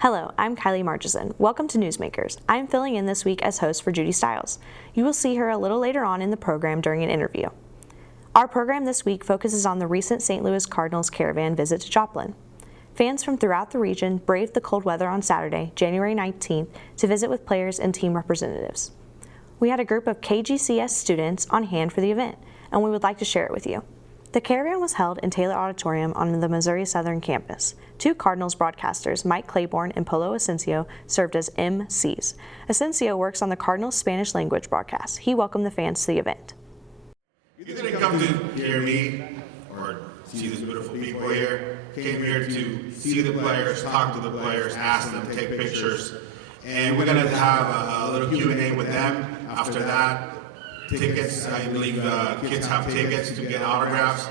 Hello, I'm Kylie Margeson. Welcome to Newsmakers. I'm filling in this week as host for Judy Stiles. You will see her a little later on in the program during an interview. Our program this week focuses on the recent St. Louis Cardinals Caravan visit to Joplin. Fans from throughout the region braved the cold weather on Saturday, January 19th, to visit with players and team representatives. We had a group of KGCS students on hand for the event, and we would like to share it with you. The Caravan was held in Taylor Auditorium on the Missouri Southern campus. Two Cardinals broadcasters, Mike Claiborne and Polo Asensio, served as MCs. Asensio works on the Cardinals Spanish language broadcast. He welcomed the fans to the event. You didn't come to hear me or see these beautiful people here. Came here to see the players, talk to the players, ask them, take pictures. And we're going to have a little Q&A with them. After that, tickets, I believe kids have tickets to get autographs.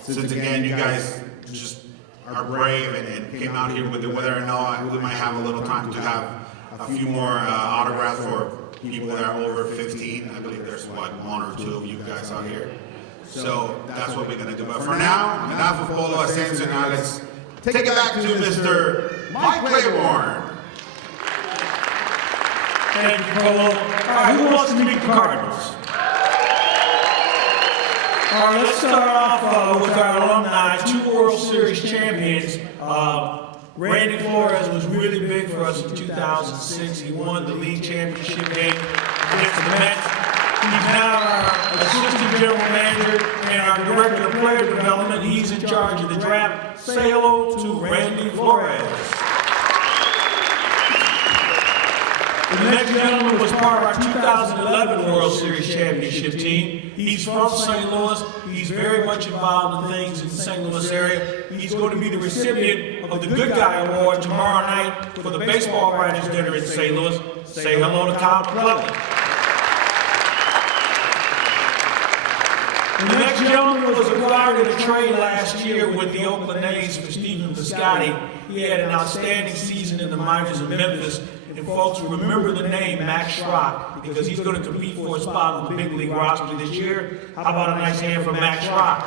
Since again, you guys just are brave and came out here with the weather and all, we might have a little time to have a few more autographs for people that are over 15. I believe there's what, one or two of you guys out here. So that's what we're going to do. But for now, enough of Polo Asensio. Now let's take it back to Mr. Mike Claiborne. Thank you, Polo. All right, who wants to meet the Cardinals? All right, let's start off with our alumni, 2 World Series champions. Randy Flores was really big for us in 2006. He won the league championship game against the Mets. He's now our assistant general manager and our director of player development. He's in charge of the draft. Say hello to Randy Flores. The next gentleman was part of our 2011 World Series championship team. He's from St. Louis. He's very much involved in things in the St. Louis area. He's going to be the recipient of the Good Guy Award tomorrow night for the baseball writers dinner in St. Louis. Say hello to Kyle Plutman. The next gentleman was acquired in a trade last year with the Oakland A's for Stephen Piscotty. He had an outstanding season in the minors in Memphis. And folks, remember the name Max Schrock, because he's going to compete for a spot on the big league roster this year. How about a nice hand for Max Schrock?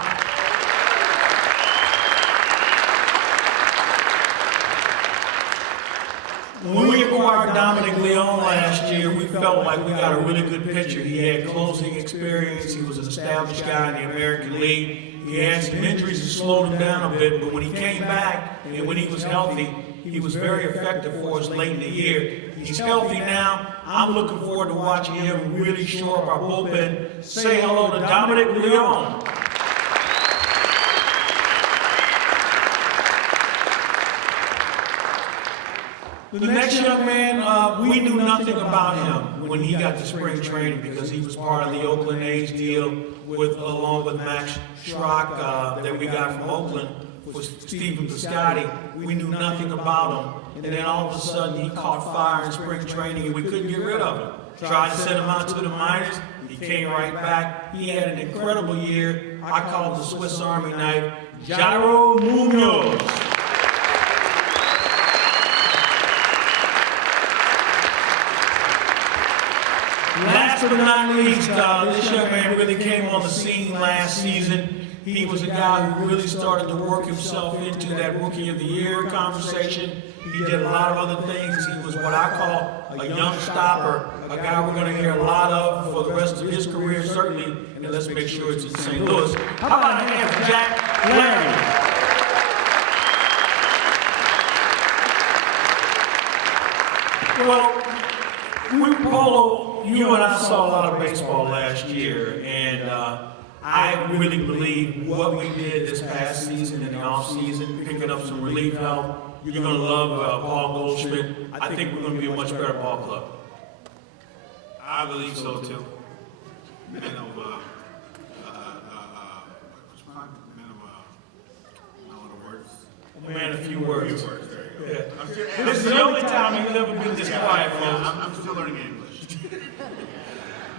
When we acquired Dominic Leone last year, we felt like we got a really good pitcher. He had closing experience. He was an established guy in the American League. He had some injuries that slowed him down a bit, but when he came back and when he was healthy, he was very effective for us late in the year. He's healthy now. I'm looking forward to watching him really shore up our bullpen. Say hello to Dominic Leone. The next young man, we knew nothing about him when he got to spring training because he was part of the Oakland A's deal along with Max Schrock that we got from Oakland with Stephen Piscotty. We knew nothing about him. And then all of a sudden he caught fire in spring training and we couldn't get rid of him. Tried to send him out to the minors. He came right back. He had an incredible year. I call it the Swiss Army knife. Jairo Munoz. Last but not least, this young man really came on the scene last season. He was a guy who really started to work himself into that Rookie of the Year conversation. He did a lot of other things. He was what I call a young stopper, a guy we're going to hear a lot of for the rest of his career, certainly. And let's make sure it's in St. Louis. How about a hand for Jack Larry? Well, Polo, you and I saw a lot of baseball last year, and I really believe what we did this past season and the offseason, picking up some relief help. You're going to love Paul Goldschmidt. I think we're going to be a much better ball club. I believe so too. Man of Man, a few words. There you go. Yeah. This is the only time he's ever been this quiet, folks. I'm still learning English.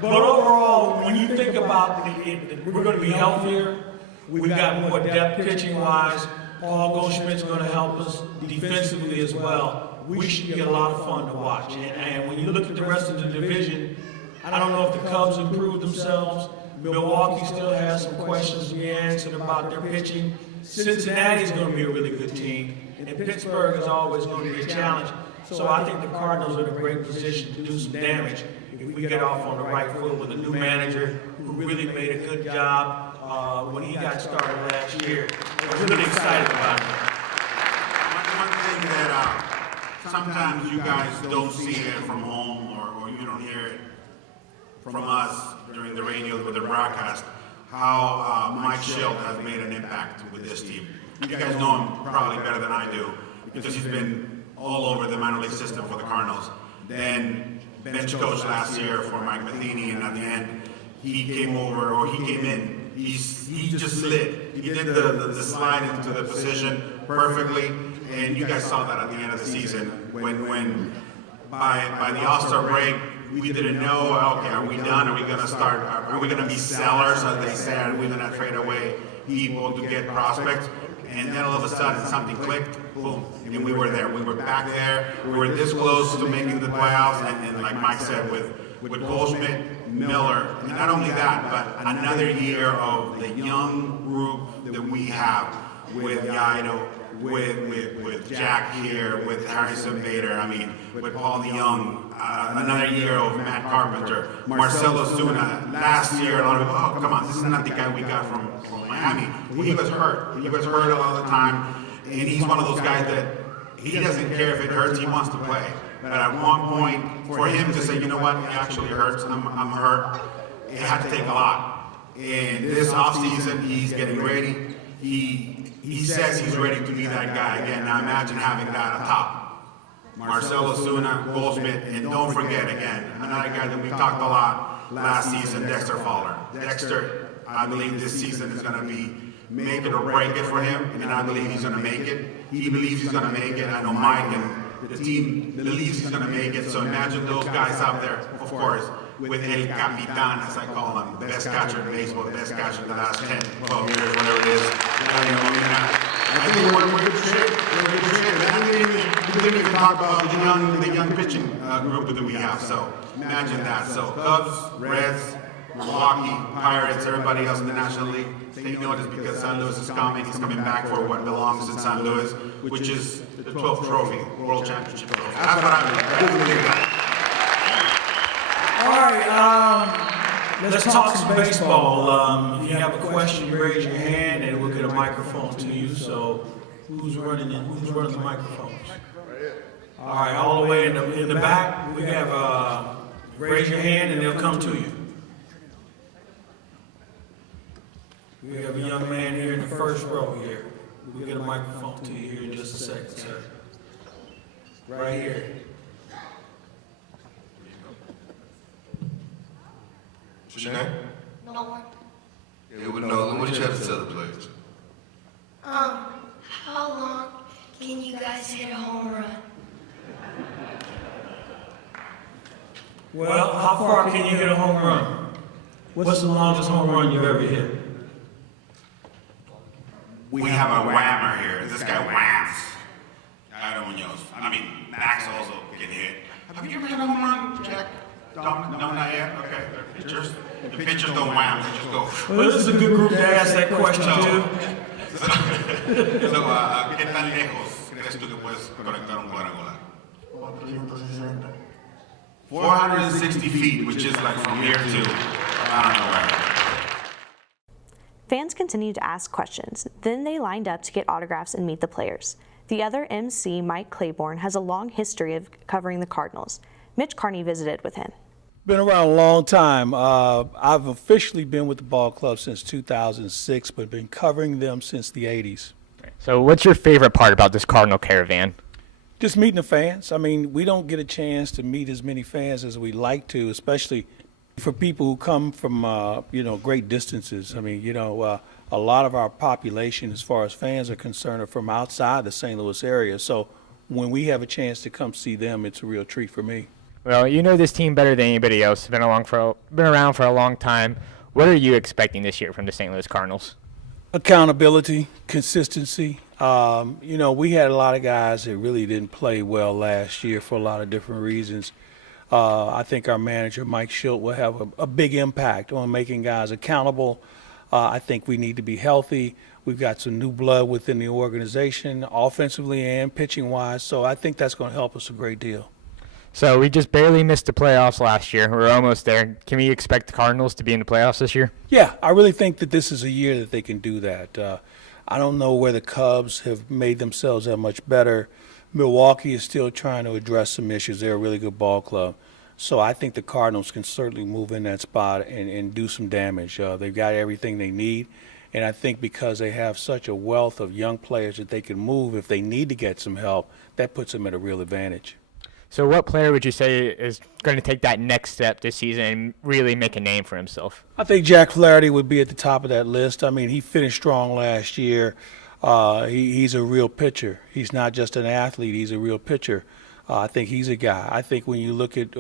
But overall, when you think about it, we're going to be healthier. We've got more depth pitching-wise. Paul Goldschmidt's going to help us defensively as well. We should get a lot of fun to watch. And when you look at the rest of the division, I don't know if the Cubs improved themselves. Milwaukee still has some questions to be answered about their pitching. Cincinnati's going to be a really good team. and Pittsburgh is always going to be a challenge. So I think the Cardinals are in a great position to do some damage if we get off on the right foot with a new manager who really made a good job when he got started last year. I'm really excited about it. One thing that sometimes you guys don't see it from home or you don't hear it from us during the radio with the broadcast, how Mike Schilt has made an impact with this team. You guys know him probably better than I do because he's been all over the minor league system for the Cardinals. Then bench coach last year for Mike Matheny, and at the end he came over, or he came in. He just slid. He did the slide into the position perfectly, and you guys saw that at the end of the season when by the All-Star break, we didn't know, okay, are we done? Are we going to start? Are we going to be sellers, as they say? Are we going to trade away people to get prospects? And then all of a sudden, something clicked, boom, and we were there. We were back there. We were this close to making the playoffs, and like Mike said, with Goldschmidt, Miller, and not only that, but another year of the young group that we have with Yaido, with Jack here, with Harrison Bader, I mean, with Paul DeYoung, another year of Matt Carpenter, Marcelo Zuna. Last year, a lot of people, oh, come on, this is not the guy we got from Miami. He was hurt. He was hurt all the time, and he's one of those guys that he doesn't care if it hurts, he wants to play. But at one point, for him to say, you know what, it actually hurts, I'm hurt, it had to take a lot. And this offseason, he's getting ready. He says he's ready to be that guy again. Now imagine having that atop. Marcelo Zuna, Goldschmidt, and don't forget again, another guy that we talked a lot last season, Dexter Fowler. Dexter, I believe this season is going to be make it or break it for him, and I believe he's going to make it. He believes he's going to make it. I know Mike and the team believes he's going to make it. So imagine those guys out there, of course, with El Capitan, as I call him, the best catcher in baseball, the best catcher in the last 10, 12 years, whatever it is. I think we're in good shape. We're in good shape. And we didn't even talk about the young pitching group that we have. So imagine that. So Cubs, Reds, Milwaukee, Pirates, everybody else in the National League, take notice because San Luis is coming. He's coming back for what belongs in San Luis, which is the 12th trophy, World Championship trophy. That's what I believe that. All right, let's talk some baseball. If you have a question, you raise your hand, and we'll get a microphone to you. So, who's running the microphones? All right, all the way in the back, we have raise your hand, and they'll come to you. We have a young man here in the first row here. We'll get a microphone to you here in just a second, sir. Right here. What's your name? Nolan. Yeah, well, Nolan, what did you have to tell the players? How long can you guys hit a home run? Well, how far can you hit a home run? What's the longest home run you've ever hit? We have a whammer here. This guy whams. Adam Munoz. I mean, Max also can hit. Have you ever hit a home run, Jack? No, not yet? Okay. The pitchers don't wham. They just go. Well, this is a good group to ask that question to. ¿Qué tan lejos crees tú que puedes conectar un cuadrangular? 460 feet, which is like from here to I don't know where. Fans continued to ask questions, then they lined up to get autographs and meet the players. The other MC, Mike Claiborne, has a long history of covering the Cardinals. Mitch Carney visited with him. Been around a long time. I've officially been with the ball club since 2006, but been covering them since the 80s. So what's your favorite part about this Cardinal Caravan? Just meeting the fans. I mean, we don't get a chance to meet as many fans as we like to, especially for people who come from, great distances. I mean, a lot of our population, as far as fans are concerned, are from outside the St. Louis area. So when we have a chance to come see them, it's a real treat for me. Well, you know this team better than anybody else. Been around for a long time. What are you expecting this year from the St. Louis Cardinals? Accountability, consistency. We had a lot of guys that really didn't play well last year for a lot of different reasons. I think our manager, Mike Schilt, will have a big impact on making guys accountable, I think we need to be healthy. We've got some new blood within the organization, offensively and pitching-wise, so I think that's going to help us a great deal. So we just barely missed the playoffs last year. We're almost there. Can we expect the Cardinals to be in the playoffs this year? Yeah, I really think that this is a year that they can do that. I don't know where the Cubs have made themselves that much better. Milwaukee is still trying to address some issues. They're a really good ball club. So I think the Cardinals can certainly move in that spot and do some damage. They've got everything they need. And I think because they have such a wealth of young players that they can move if they need to get some help, that puts them at a real advantage. So what player would you say is going to take that next step this season and really make a name for himself? I think Jack Flaherty would be at the top of that list. I mean, he finished strong last year. He's a real pitcher. He's not just an athlete. He's a real pitcher. I think he's a guy. I think when you look at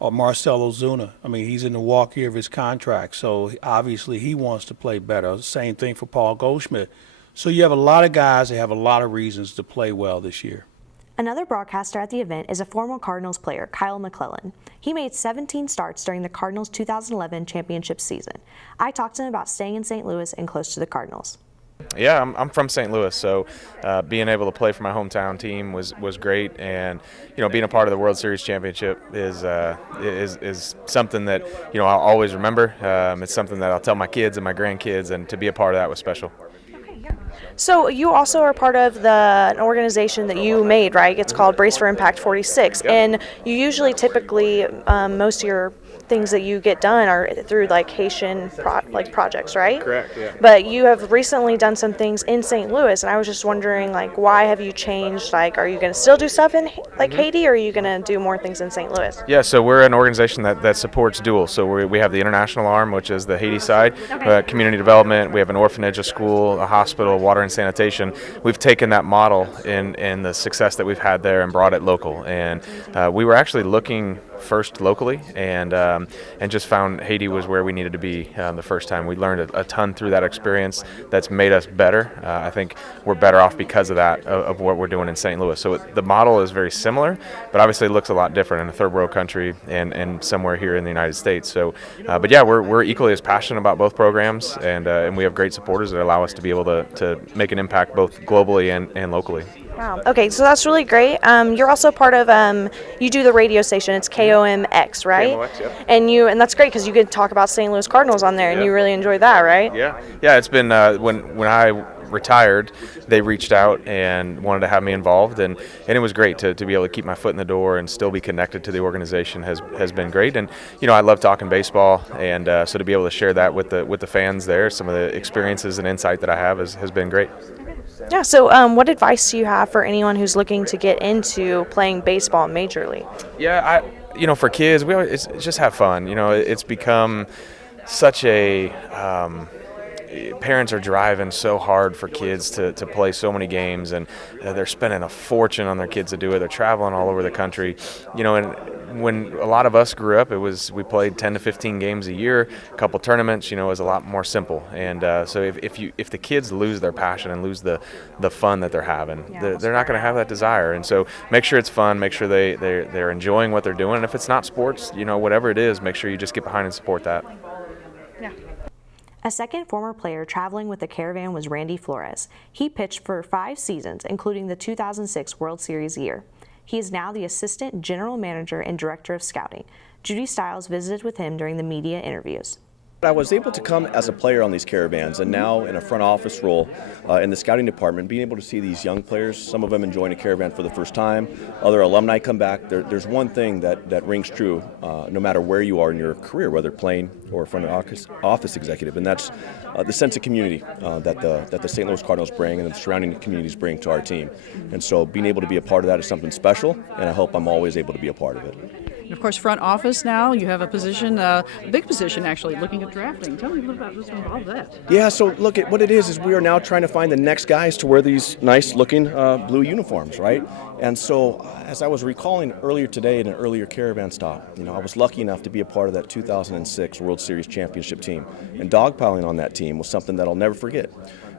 Marcell Ozuna, I mean, he's in the walk year of his contract, so obviously he wants to play better. Same thing for Paul Goldschmidt. So you have a lot of guys that have a lot of reasons to play well this year. Another broadcaster at the event is a former Cardinals player, Kyle McClellan. He made 17 starts during the Cardinals' 2011 championship season. I talked to him about staying in St. Louis and close to the Cardinals. Yeah, I'm from St. Louis, so being able to play for my hometown team was great, and being a part of the World Series championship is something that I'll always remember. It's something that I'll tell my kids and my grandkids, and to be a part of that was special. So you also are part of an organization that you made, right? It's called Brace for Impact 46, Yep. and you usually typically most of your things that you get done are through like Haitian projects, right? Correct, yeah. But you have recently done some things in St. Louis, and I was just wondering, like, why have you changed? Like, are you going to still do stuff in Haiti, or are you going to do more things in St. Louis? Yeah, so we're an organization that supports dual. So we have the international arm, which is the Haiti side, community development. We have an orphanage, a school, a hospital, water and sanitation. We've taken that model in the success that we've had there and brought it local. And we were actually looking first locally, and just found Haiti was where we needed to be the first time. We learned a ton through that experience that's made us better. I think we're better off because of that, of what we're doing in St. Louis. So the model is very similar, but obviously it looks a lot different in a third world country and somewhere here in the United States. So, but yeah, we're equally as passionate about both programs, and we have great supporters that allow us to be able to make an impact both globally and locally. Wow. Okay, so that's really great. You're also part of you do the radio station. It's KOMX, right? KOMX, yep. And that's great because you get to talk about St. Louis Cardinals on there, and Yep. you really enjoy that, right? Yeah. It's been when I retired, they reached out and wanted to have me involved, and it was great to be able to keep my foot in the door and still be connected to the organization has been great. And I love talking baseball, and so to be able to share that with the fans there, some of the experiences and insight that I have has been great. Yeah. So, what advice do you have for anyone who's looking to get into playing baseball majorly? Yeah, for kids, it's just have fun. It's become such a parents are driving so hard for kids to play so many games, and they're spending a fortune on their kids to do it. They're traveling all over the country, and when a lot of us grew up, we played 10 to 15 games a year, a couple tournaments. It was a lot more simple. And so if the kids lose their passion and lose the fun that they're having, they're not going to have that desire. And so make sure it's fun, make sure they're enjoying what they're doing. And if it's not sports, whatever it is, make sure you just get behind and support that. Yeah. A second former player traveling with the Caravan was Randy Flores. He pitched for 5 seasons, including the 2006 World Series year. He is now the Assistant General Manager and Director of Scouting. Judy Stiles visited with him during the media interviews. I was able to come as a player on these Caravans, and now in a front office role in the scouting department, being able to see these young players, some of them enjoying a Caravan for the first time, other alumni come back. There's one thing that rings true no matter where you are in your career, whether playing or front office executive, and that's the sense of community that the St. Louis Cardinals bring and the surrounding communities bring to our team. And so being able to be a part of that is something special, and I hope I'm always able to be a part of it. And of course, front office now, you have a position, a big position actually, looking at drafting. Tell me a little about what's involved with that. Yeah, so look, at what it is we are now trying to find the next guys to wear these nice-looking blue uniforms, right? And so as I was recalling earlier today in an earlier Caravan stop, I was lucky enough to be a part of that 2006 World Series championship team. And dogpiling on that team was something that I'll never forget.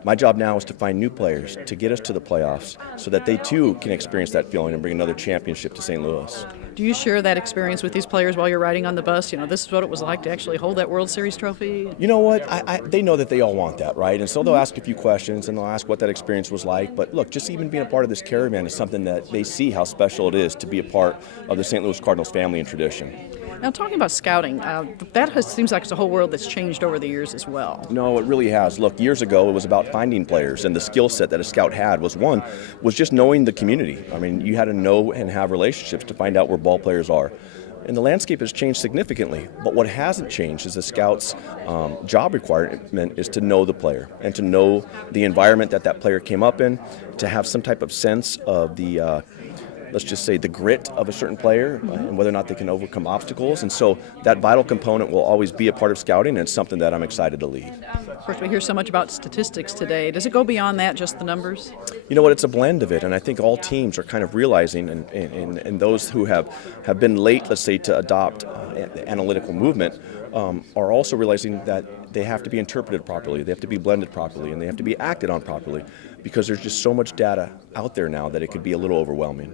My job now is to find new players to get us to the playoffs so that they too can experience that feeling and bring another championship to St. Louis. Do you share that experience with these players while you're riding on the bus? You know, this is what it was like to actually hold that World Series trophy. You know what? They know that they all want that, right? And so they'll ask a few questions and they'll ask what that experience was like. But look, just even being a part of this caravan is something that they see how special it is to be a part of the St. Louis Cardinals family and tradition. Now, talking about scouting, seems like it's a whole world that's changed over the years as well. No, it really has. Look, years ago it was about finding players, and the skill set that a scout had was just knowing the community. I mean, you had to know and have relationships to find out where ball players are. And the landscape has changed significantly, but what hasn't changed is the scout's job requirement is to know the player and to know the environment that player came up in, to have some type of sense of the let's just say the grit of a certain player and whether or not they can overcome obstacles. And so that vital component will always be a part of scouting, and it's something that I'm excited to lead. Of course, we hear so much about statistics today. Does it go beyond that, just the numbers? You know what, it's a blend of it, and I think all teams are kind of realizing, and those who have been late, let's say, to adopt the analytical movement, are also realizing that they have to be interpreted properly, they have to be blended properly, and they have to be acted on properly, because there's just so much data out there now that it could be a little overwhelming.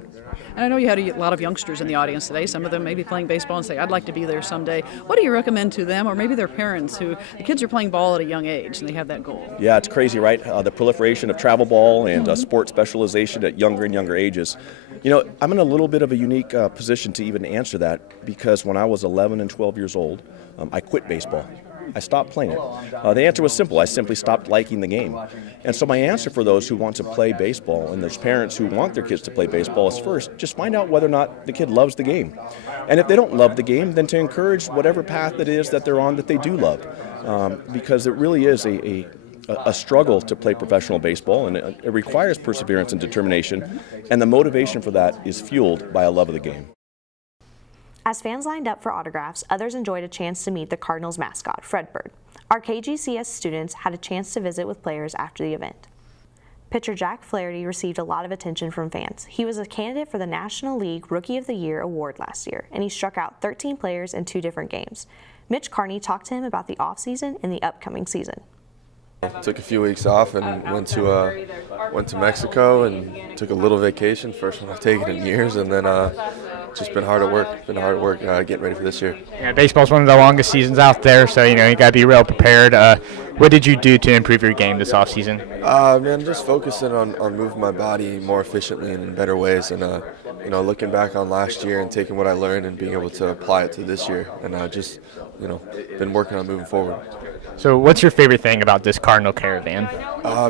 And I know you had a lot of youngsters in the audience today. Some of them may be playing baseball and say, I'd like to be there someday. What do you recommend to them, or maybe their parents, the kids are playing ball at a young age and they have that goal? Yeah, it's crazy, right? The proliferation of travel ball and sport specialization at younger and younger ages. You know, I'm in a little bit of a unique position to even answer that, because when I was 11 and 12 years old, I quit baseball. I stopped playing it. The answer was simple. I simply stopped liking the game. And so my answer for those who want to play baseball, and there's parents who want their kids to play baseball, is first, just find out whether or not the kid loves the game. And if they don't love the game, then to encourage whatever path it is that they're on that they do love. Because it really is a struggle to play professional baseball, and it requires perseverance and determination. And the motivation for that is fueled by a love of the game. As fans lined up for autographs, others enjoyed a chance to meet the Cardinals mascot, Fredbird. Our KGCS students had a chance to visit with players after the event. Pitcher Jack Flaherty received a lot of attention from fans. He was a candidate for the National League Rookie of the Year award last year, and he struck out 13 players in 2 different games. Mitch Carney talked to him about the offseason and the upcoming season. Took a few weeks off and went to Mexico and took a little vacation, first one I've taken in years, and then just been hard at work. Getting ready for this year. Yeah, baseball's one of the longest seasons out there, so you got to be real prepared. What did you do to improve your game this off season? Man, just focusing on moving my body more efficiently and in better ways, and looking back on last year and taking what I learned and being able to apply it to this year, and just been working on moving forward. So what's your favorite thing about this Cardinal Caravan?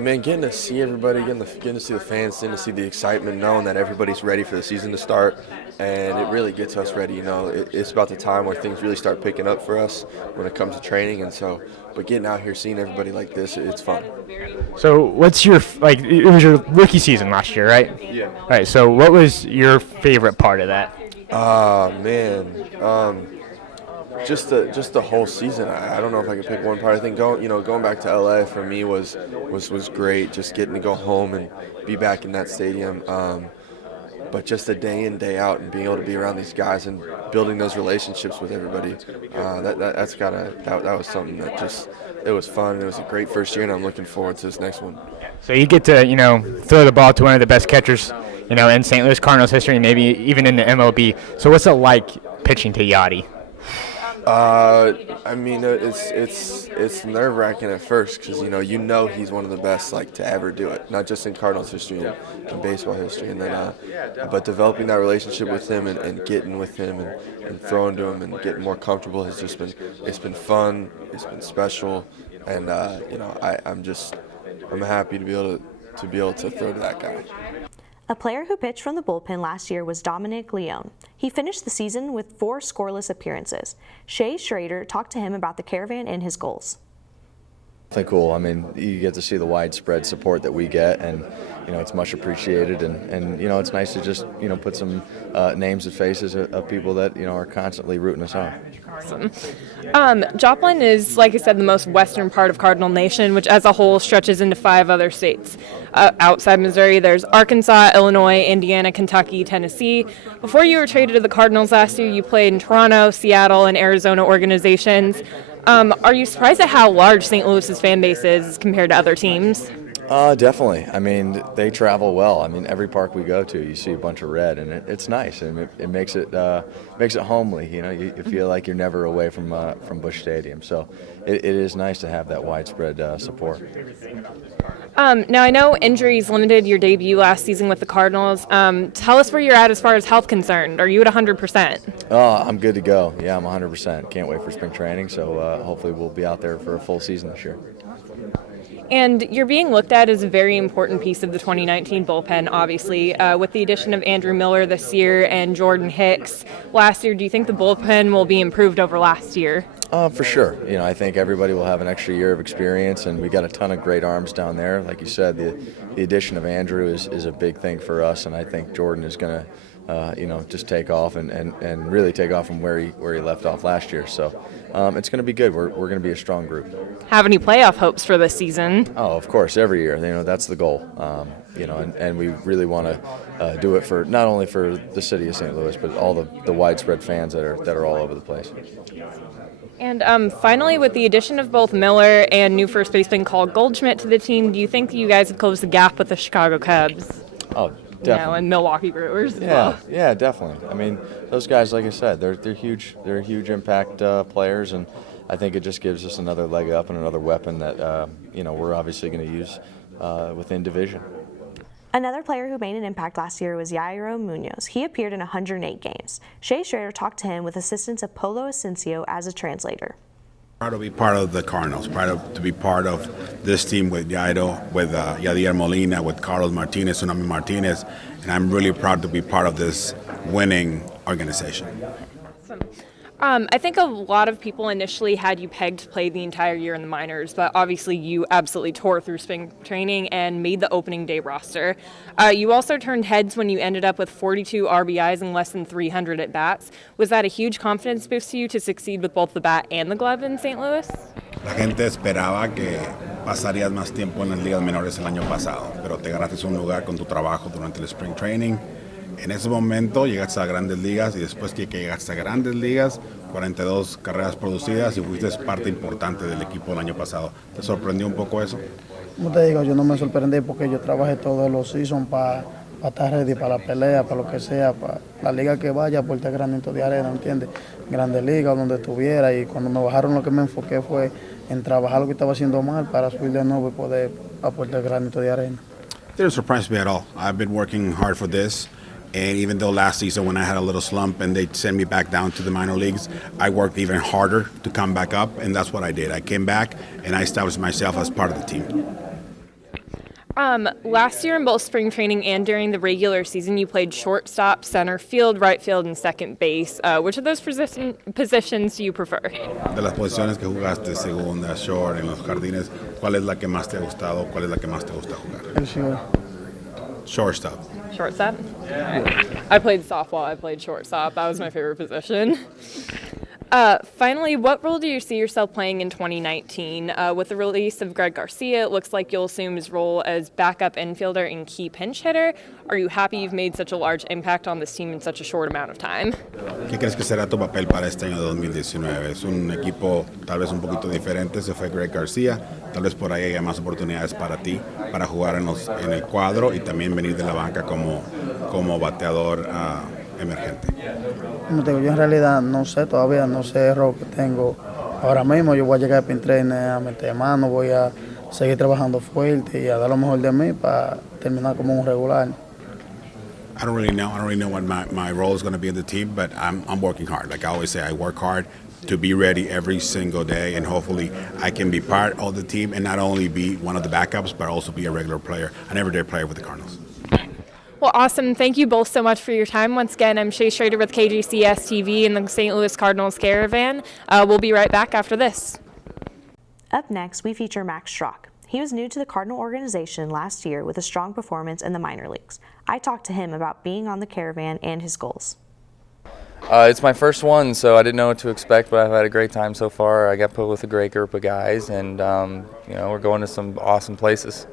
Man, getting to see everybody, getting to see the fans, getting to see the excitement, knowing that everybody's ready for the season to start, and it really gets us ready. It's about the time where things really start picking up for us when it comes to training, and so, but getting out here, seeing everybody like this, it's fun. So what's your, it was your rookie season last year, right? Yeah. All right, so what was your favorite part of that? Just the whole season. I don't know if I can pick one part. I think going back to LA for me was great. Just getting to go home and be back in that stadium. But just the day in, day out, and being able to be around these guys and building those relationships with everybody, that was something that it was fun. It was a great first year, and I'm looking forward to this next one. So you get to throw the ball to one of the best catchers in St. Louis Cardinals history, maybe even in the MLB. So what's it like pitching to Yachty? It's nerve-wracking at first because he's one of the best to ever do it, not just in Cardinals history and baseball history, and then but developing that relationship with him and getting with him and throwing to him and getting more comfortable has just been fun. It's been special, and I'm happy to be able to throw to that guy. A player who pitched from the bullpen last year was Dominic Leone. He finished the season with 4 scoreless appearances. Shay Schrader talked to him about the Caravan and his goals. Definitely cool. I mean, you get to see the widespread support that we get, and it's much appreciated. And it's nice to just put some names and faces of people that are constantly rooting us on. Awesome. Joplin is, like I said, the most western part of Cardinal Nation, which as a whole stretches into 5 other states. Outside Missouri, there's Arkansas, Illinois, Indiana, Kentucky, Tennessee. Before you were traded to the Cardinals last year, you played in Toronto, Seattle, and Arizona organizations. Are you surprised at how large St. Louis's fan base is compared to other teams? Definitely. I mean, they travel well. I mean, every park we go to, you see a bunch of red, and it's nice, and it makes it homely. You know, you feel like you're never away from Busch Stadium. So it is nice to have that widespread support. Now, I know injuries limited your debut last season with the Cardinals. Tell us where you're at as far as health concerned. Are you at 100%? Oh, I'm good to go. Yeah, I'm 100%. Can't wait for spring training, so hopefully we'll be out there for a full season this year. And you're being looked at as a very important piece of the 2019 bullpen, obviously, with the addition of Andrew Miller this year and Jordan Hicks last year. Do you think the bullpen will be improved over last year? For sure. You know, I think everybody will have an extra year of experience, and we got a ton of great arms down there. Like you said, the addition of Andrew is a big thing for us, and I think Jordan is going to, just take off and really take off from where he left off last year. So it's going to be good. We're going to be a strong group. Have any playoff hopes for this season? Oh, of course, every year. You know, that's the goal. And we really want to do it for not only for the city of St. Louis, but all the widespread fans that are all over the place. And finally, with the addition of both Miller and new first baseman Carl Goldschmidt to the team, do you think that you guys have closed the gap with the Chicago Cubs? Oh, definitely. And Milwaukee Brewers as yeah, well? Yeah, definitely. I mean, those guys, like I said, they're huge. They're huge impact players, and I think it just gives us another leg up and another weapon that we're obviously going to use within division. Another player who made an impact last year was Yairo Munoz. He appeared in 108 games. Shea Schrader talked to him with assistance of Polo Asensio as a translator. Proud to be part of the Cardinals, proud to be part of this team with Jairo, with Yadier Molina, with Carlos Martinez, Tsunami Martinez, and I'm really proud to be part of this winning organization. I think a lot of people initially had you pegged to play the entire year in the minors, but obviously you absolutely tore through spring training and made the opening day roster. You also turned heads when you ended up with 42 RBIs and less than 300 at-bats. Was that a huge confidence boost to you to succeed with both the bat and the glove in St. Louis? La gente esperaba que pasarías más tiempo en las ligas menores el año pasado, pero te ganaste un lugar con tu trabajo durante el spring training. En ese momento llegaste a grandes ligas y después que llegaste a grandes ligas, 42 carreras producidas y fuiste parte importante del equipo el año pasado. ¿Te sorprendió un poco eso? Como te digo, yo no me sorprendí porque yo trabajé todos los seasons para estar ready para la pelea, para lo que sea, para la liga que vaya, aportar granito de arena, ¿entiendes? Grande liga, donde estuviera, y cuando me bajaron lo que me enfoqué fue en trabajar lo que estaba haciendo mal para subir de nuevo y poder aportar granito de arena. It didn't surprise me at all. I've been working hard for this. And even though last season when I had a little slump and they sent me back down to the minor leagues, I worked even harder to come back up, and that's what I did. I came back and I established myself as part of the team. Last year in both spring training and during the regular season, you played shortstop, center field, right field, and second base. Which of those positions do you prefer? De las posiciones que jugaste, segunda, short, en los jardines, ¿cuál es la que más te ha gustado? ¿Cuál es la que más te gusta jugar? El short. Shortstop. Shortstop? I played softball. I played shortstop. That was my favorite position. Finally, what role do you see yourself playing in 2019? With the release of Greg Garcia, it looks like you'll assume his role as backup infielder and key pinch hitter. Are you happy you've made such a large impact on this team in such a short amount of time? ¿Qué crees que será tu papel para este año 2019? Es un equipo tal vez un poquito diferente, se fue Greg Garcia, tal vez por ahí haya más oportunidades para ti, para jugar en el cuadro y también venir de la banca como bateador emergente. Como te digo, yo en realidad no sé todavía, no sé el rol que tengo ahora mismo. Yo voy a llegar a Pin Trainer a meter mano, voy a seguir trabajando fuerte y a dar lo mejor de mí para terminar como un regular. I don't really know what my role is going to be in the team, but I'm working hard. Like I always say, I work hard to be ready every single day, and hopefully I can be part of the team and not only be one of the backups, but also be a regular player, an everyday player with the Cardinals. Well, awesome. Thank you both so much for your time. Once again, I'm Shea Schrader with KGCS TV and the St. Louis Cardinals Caravan. We'll be right back after this. Up next, we feature Max Schrock. He was new to the Cardinal organization last year with a strong performance in the minor leagues. I talked to him about being on the Caravan and his goals. It's my first one, so I didn't know what to expect, but I've had a great time so far. I got put with a great group of guys, and we're going to some awesome places.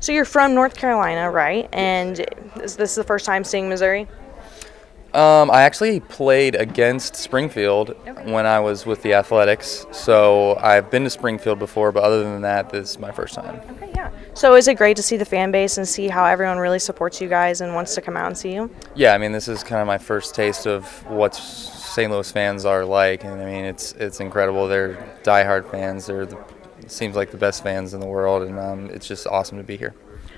So you're from North Carolina, right? And is this the first time seeing Missouri? I actually played against Springfield when I was with the Athletics, so I've been to Springfield before, but other than that, this is my first time. Okay, yeah. So is it great to see the fan base and see how everyone really supports you guys and wants to come out and see you? Yeah, I mean, this is kind of my first taste of what St. Louis fans are like, and I mean, it's incredible. They're diehard fans. It seems like the best fans in the world, and it's just awesome to be here.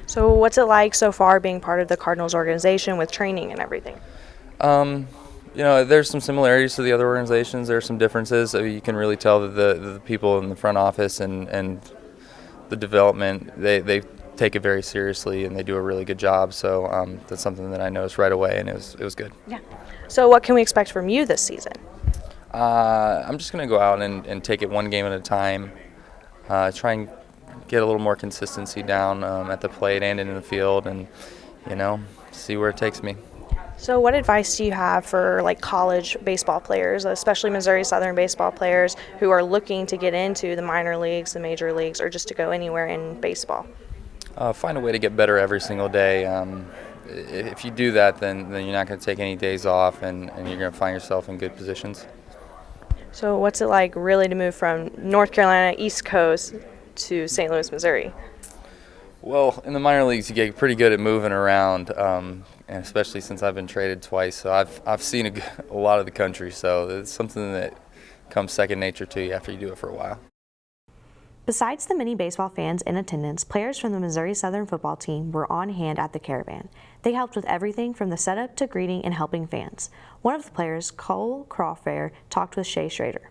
So what's it like so far being part of the Cardinals organization with training and everything? You know, there's some similarities to the other organizations. There are some differences. You can really tell that the people in the front office and the development, they take it very seriously and they do a really good job. So that's something that I noticed right away, and it was good. Yeah. So what can we expect from you this season? I'm just going to go out and take it one game at a time. Try and get a little more consistency down at the plate and in the field, and see where it takes me. So what advice do you have for like college baseball players, especially Missouri Southern baseball players who are looking to get into the minor leagues, the major leagues, or just to go anywhere in baseball? Find a way to get better every single day. If you do that, then you're not going to take any days off, and you're going to find yourself in good positions. So what's it like really to move from North Carolina, East Coast, to St. Louis, Missouri? Well, in the minor leagues, you get pretty good at moving around, and especially since I've been traded twice. So I've seen a lot of the country, so it's something that comes second nature to you after you do it for a while. Besides the many baseball fans in attendance, players from the Missouri Southern football team were on hand at the Caravan. They helped with everything from the setup to greeting and helping fans. One of the players, Cole Crawford, talked with Shea Schrader.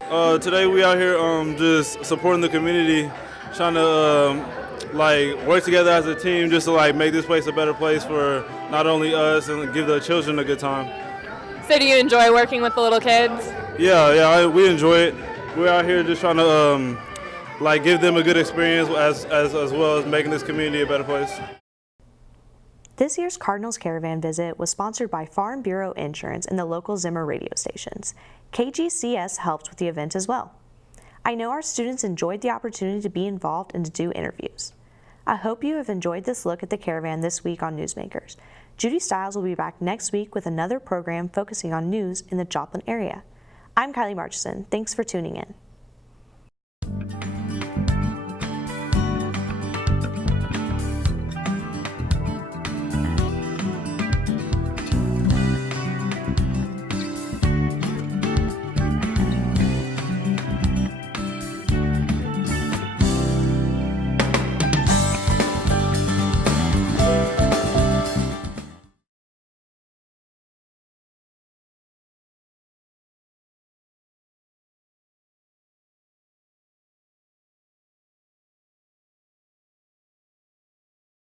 Today we out here just supporting the community, trying to work together as a team just to make this place a better place for not only us and give the children a good time. So do you enjoy working with the little kids? Yeah, we enjoy it. We're out here just trying to give them a good experience as well as making this community a better place. This year's Cardinals Caravan visit was sponsored by Farm Bureau Insurance and the local Zimmer radio stations. KGCS helped with the event as well. I know our students enjoyed the opportunity to be involved and to do interviews. I hope you have enjoyed this look at the Caravan this week on Newsmakers. Judy Stiles will be back next week with another program focusing on news in the Joplin area. I'm Kylie Margeson. Thanks for tuning in.